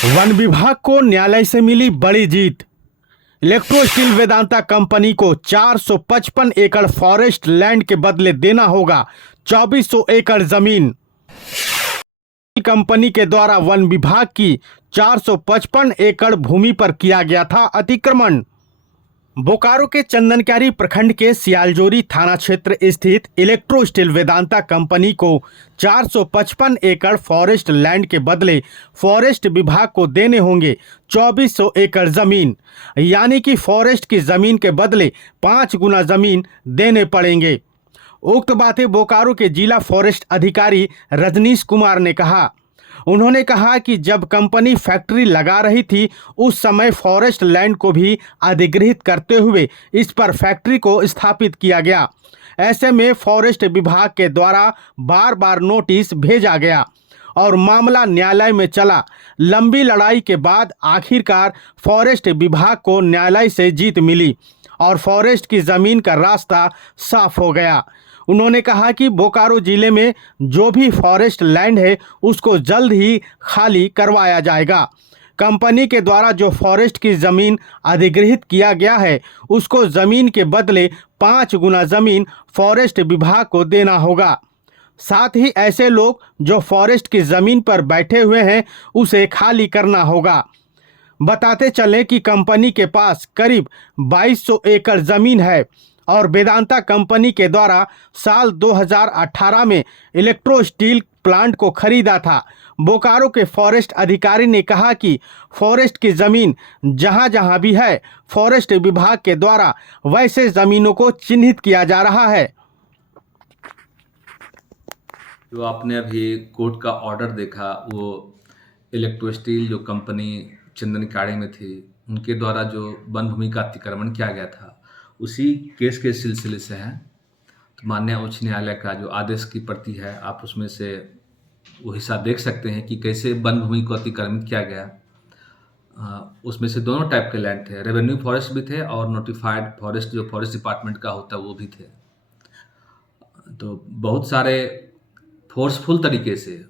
One विभाग को न्यायालय से मिली बड़ी जीत। इलेक्ट्रो स्टील वेदांता कंपनी को 455 एकड़ फॉरेस्ट लैंड के बदले देना होगा 2400 एकड़ जमीन। कंपनी के द्वारा वन विभाग की 455 एकड़ भूमि पर किया गया था अतिक्रमण। बोकारो के चंदनक्यारी प्रखंड के सियालजोरी थाना क्षेत्र स्थित इलेक्ट्रो स्टील वेदांता कंपनी को 455 एकड़ फॉरेस्ट लैंड के बदले फॉरेस्ट विभाग को देने होंगे 2400 एकड़ जमीन, यानी कि फॉरेस्ट की जमीन के बदले 5 गुना जमीन देने पड़ेंगे। उक्त बातें बोकारो के जिला फॉरेस्ट अधिकारी रजनीश कुमार ने कहा। उन्होंने कहा कि जब कंपनी फैक्ट्री लगा रही थी उस समय फॉरेस्ट लैंड को भी अधिग्रहित करते हुए इस पर फैक्ट्री को स्थापित किया गया। ऐसे में फॉरेस्ट विभाग के द्वारा बार बार नोटिस भेजा गया और मामला न्यायालय में चला। लंबी लड़ाई के बाद आखिरकार फॉरेस्ट विभाग को न्यायालय से जीत मिली और फॉरेस्ट की ज़मीन का रास्ता साफ हो गया। उन्होंने कहा कि बोकारो जिले में जो भी फॉरेस्ट लैंड है उसको जल्द ही खाली करवाया जाएगा। कंपनी के द्वारा जो फॉरेस्ट की ज़मीन अधिग्रहित किया गया है उसको ज़मीन के बदले 5 गुना ज़मीन फॉरेस्ट विभाग को देना होगा। साथ ही ऐसे लोग जो फॉरेस्ट की ज़मीन पर बैठे हुए हैं उसे खाली करना होगा। बताते चलें कि कंपनी के पास करीब 2200 एकड़ ज़मीन है और वेदांता कंपनी के द्वारा साल 2018 में इलेक्ट्रो स्टील प्लांट को खरीदा था। बोकारो के फॉरेस्ट अधिकारी ने कहा कि फॉरेस्ट की ज़मीन जहां जहां भी है फॉरेस्ट विभाग के द्वारा वैसे ज़मीनों को चिन्हित किया जा रहा है। जो आपने अभी कोर्ट का ऑर्डर देखा वो इलेक्ट्रो स्टील जो कंपनी चंदनक्यारी में थी उनके द्वारा जो वन भूमि का अतिक्रमण किया गया था उसी केस के सिलसिले से है। तो माननीय उच्च न्यायालय का जो आदेश की प्रति है आप उसमें से वो हिस्सा देख सकते हैं कि कैसे वन भूमि को अतिक्रमित किया गया। उसमें से दोनों टाइप के लैंड थे, रेवेन्यू फॉरेस्ट भी थे और नोटिफाइड फॉरेस्ट जो फॉरेस्ट डिपार्टमेंट का होता है वो भी थे। तो बहुत सारे फोर्सफुल तरीके से,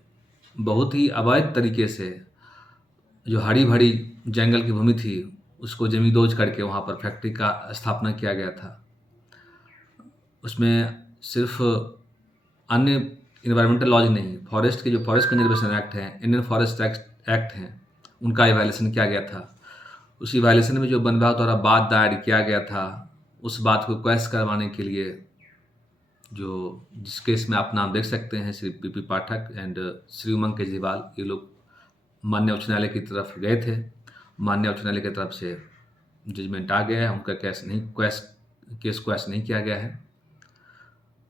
बहुत ही अवैध तरीके से जो हरी भरी जंगल की भूमि थी उसको जमींदोज करके वहाँ पर फैक्ट्री का स्थापना किया गया था। उसमें सिर्फ अन्य इन्वायरमेंटल लॉज नहीं, फॉरेस्ट के जो फॉरेस्ट कंजर्वेशन एक्ट हैं, इंडियन फॉरेस्ट एक्ट हैं, उनका वायलेशन किया गया था। उसी वायलेशन में जो वन विभाग द्वारा बात दायर किया गया था उस बात को क्वैश करवाने के लिए जो जिस केस में आप नाम देख सकते हैं श्री पी पाठक एंड श्री उमंग केजरीवाल, ये लोग माननीय उच्च न्यायालय की तरफ गए थे। माननीय उच्च न्यायालय की तरफ से जजमेंट आ गया है, उनका केस क्वैश नहीं किया गया है।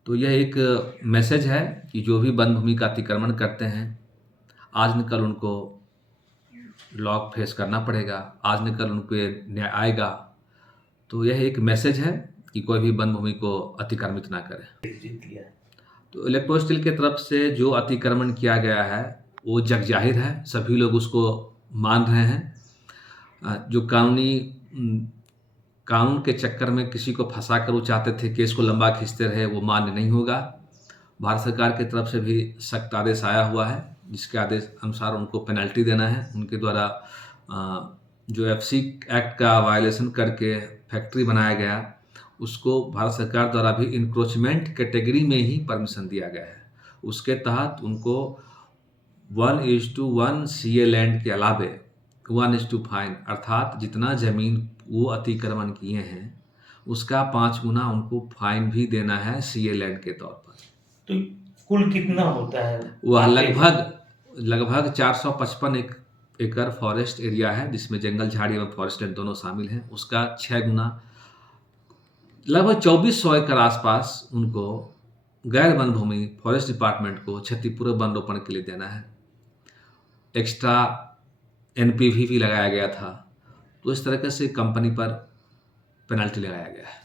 तो यह एक मैसेज है कि जो भी वन भूमि का अतिक्रमण करते हैं आज न कल उनको लॉ फेस करना पड़ेगा, आज न कल उनको न्याय आएगा। तो यह एक मैसेज है कि कोई भी वन भूमि को अतिक्रमित ना करे। तो इलेक्ट्रो स्टील की तरफ से जो अतिक्रमण किया गया है वो जग जाहिर है, सभी लोग उसको मान रहे हैं। जो कानून के चक्कर में किसी को फंसा कर वो चाहते थे केस को लंबा खींचते रहे, वो मान्य नहीं होगा। भारत सरकार की तरफ से भी सख्त आदेश आया हुआ है जिसके आदेश अनुसार उनको पेनल्टी देना है। उनके द्वारा जो एफसी एक्ट का वायलेशन करके फैक्ट्री बनाया गया उसको भारत सरकार द्वारा भी इंक्रोचमेंट कैटेगरी में ही परमिशन दिया गया है। उसके तहत उनको 1:1 CA लैंड के अलावे 1:5 अर्थात जितना ज़मीन वो अतिक्रमण किए हैं उसका 5 गुना उनको फाइन भी देना है CA लैंड के तौर पर। तो कुल कितना होता है? वह लगभग 455 एकड़ फॉरेस्ट एरिया है जिसमें जंगल झाड़ी एवं फॉरेस्ट लैंड दोनों शामिल हैं। उसका 6 गुना लगभग 2400 एकड़ आसपास उनको गैर वन भूमि फॉरेस्ट डिपार्टमेंट को क्षतिपूर्व वन रोपण के लिए देना है। एक्स्ट्रा NPV भी लगाया गया था। तो इस तरीके से कंपनी पर पेनल्टी लगाया गया है।